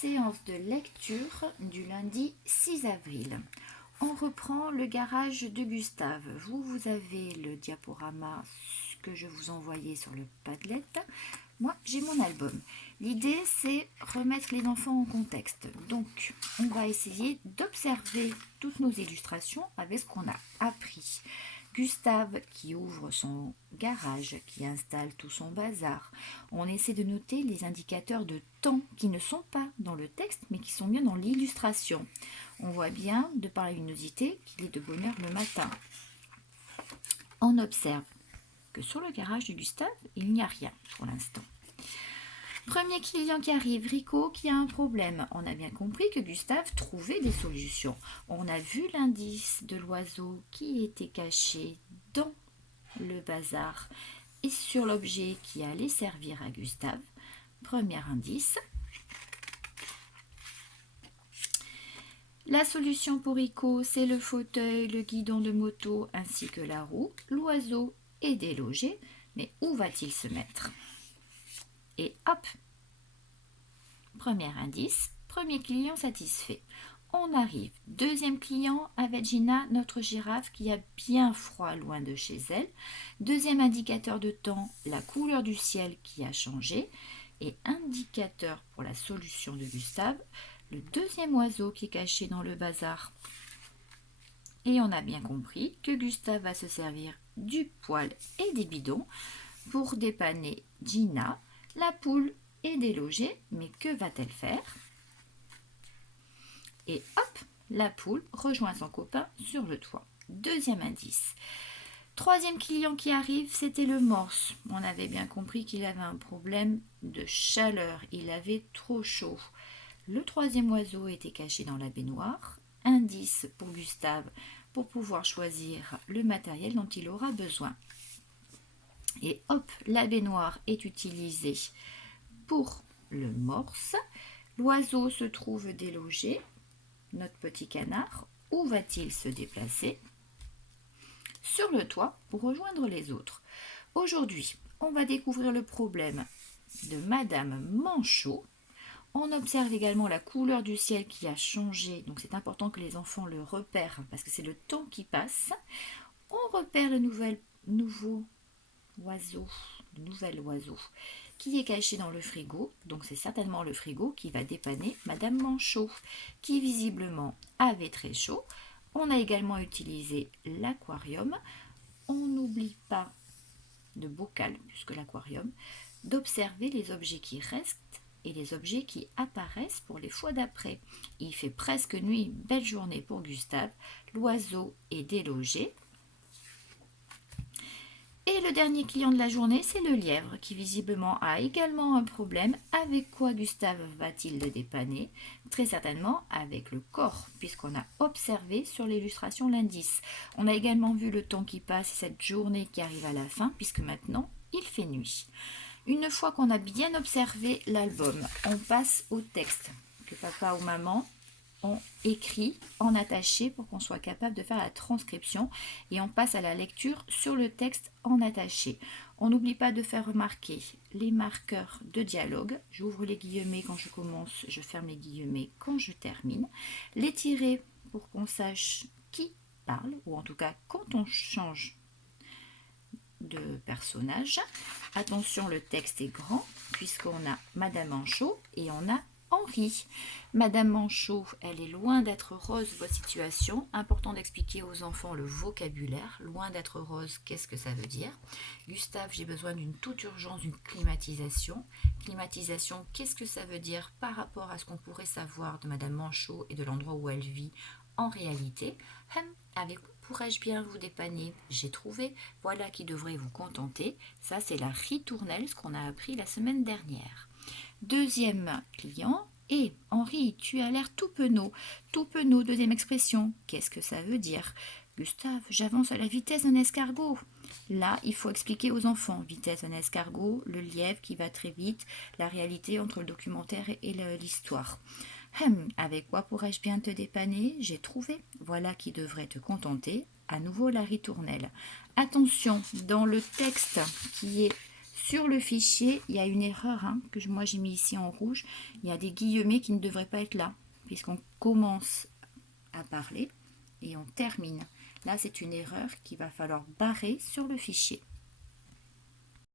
séance de lecture du lundi 6 avril. On reprend le garage de Gustave. Vous avez le diaporama que je vous envoyais sur le Padlet. Moi, j'ai mon album. L'idée, c'est remettre les enfants en contexte. Donc, on va essayer d'observer toutes nos illustrations avec ce qu'on a appris. Gustave qui ouvre son garage, qui installe tout son bazar. On essaie de noter les indicateurs de temps qui ne sont pas dans le texte, mais qui sont bien dans l'illustration. On voit bien, de par la luminosité, qu'il est de bonne heure le matin. On observe que sur le garage de Gustave, il n'y a rien pour l'instant. Premier client qui arrive, Rico, qui a un problème. On a bien compris que Gustave trouvait des solutions. On a vu l'indice de l'oiseau qui était caché dans le bazar et sur l'objet qui allait servir à Gustave. Premier indice. La solution pour Rico, c'est le fauteuil, le guidon de moto ainsi que la roue. L'oiseau est délogé, mais où va-t-il se mettre ? Et hop, premier indice, premier client satisfait. On arrive, deuxième client avec Gina, notre girafe qui a bien froid loin de chez elle. Deuxième indicateur de temps, la couleur du ciel qui a changé. Et indicateur pour la solution de Gustave, le deuxième oiseau qui est caché dans le bazar. Et on a bien compris que Gustave va se servir du poêle et des bidons pour dépanner Gina. La poule est délogée, mais que va-t-elle faire ? Et hop, la poule rejoint son copain sur le toit. Deuxième indice. Troisième client qui arrive, c'était le morse. On avait bien compris qu'il avait un problème de chaleur. Il avait trop chaud. Le troisième oiseau était caché dans la baignoire. Indice pour Gustave pour pouvoir choisir le matériel dont il aura besoin. Et hop, la baignoire est utilisée pour le morse. L'oiseau se trouve délogé. Notre petit canard, où va-t-il se déplacer ? Sur le toit pour rejoindre les autres. Aujourd'hui, on va découvrir le problème de Madame Manchot. On observe également la couleur du ciel qui a changé. Donc c'est important que les enfants le repèrent parce que c'est le temps qui passe. On repère le nouvel oiseau qui est caché dans le frigo. Donc c'est certainement le frigo qui va dépanner Madame Manchot qui visiblement avait très chaud. On a également utilisé l'aquarium. On n'oublie pas de bocal, puisque l'aquarium, d'observer les objets qui restent et les objets qui apparaissent pour les fois d'après. Il fait presque nuit, belle journée pour Gustave. L'oiseau est délogé. Et le dernier client de la journée, c'est le lièvre qui visiblement a également un problème. Avec quoi Gustave va-t-il le dépanner ? Très certainement avec le corps, puisqu'on a observé sur l'illustration l'indice. On a également vu le temps qui passe et cette journée qui arrive à la fin, puisque maintenant il fait nuit. Une fois qu'on a bien observé l'album, on passe au texte que papa ou maman ont écrit en attaché pour qu'on soit capable de faire la transcription et on passe à la lecture sur le texte en attaché. On n'oublie pas de faire remarquer les marqueurs de dialogue. J'ouvre les guillemets quand je commence, je ferme les guillemets quand je termine. Les tirets pour qu'on sache qui parle, ou en tout cas quand on change de personnage. Attention, le texte est grand puisqu'on a Madame Manchot et on a Henri. Madame Manchot, elle est loin d'être rose votre situation. Important d'expliquer aux enfants le vocabulaire. Loin d'être rose, qu'est-ce que ça veut dire ? Gustave, j'ai besoin d'une toute urgence, d'une climatisation. Climatisation, qu'est-ce que ça veut dire par rapport à ce qu'on pourrait savoir de Madame Manchot et de l'endroit où elle vit en réalité ? Avec quoi pourrais-je bien vous dépanner ? J'ai trouvé, voilà qui devrait vous contenter. Ça, c'est la ritournelle, ce qu'on a appris la semaine dernière. Deuxième client, et Henri, tu as l'air tout penaud. Tout penaud, deuxième expression. Qu'est-ce que ça veut dire ? Gustave, j'avance à la vitesse d'un escargot. Là, il faut expliquer aux enfants. Vitesse d'un escargot, le lièvre qui va très vite, la réalité entre le documentaire et l'histoire. Avec quoi pourrais-je bien te dépanner ? J'ai trouvé. Voilà qui devrait te contenter. À nouveau la ritournelle. Attention, dans le texte qui est Sur le fichier, il y a une erreur moi j'ai mis ici en rouge. Il y a des guillemets qui ne devraient pas être là, puisqu'on commence à parler et on termine. Là, c'est une erreur qu'il va falloir barrer sur le fichier.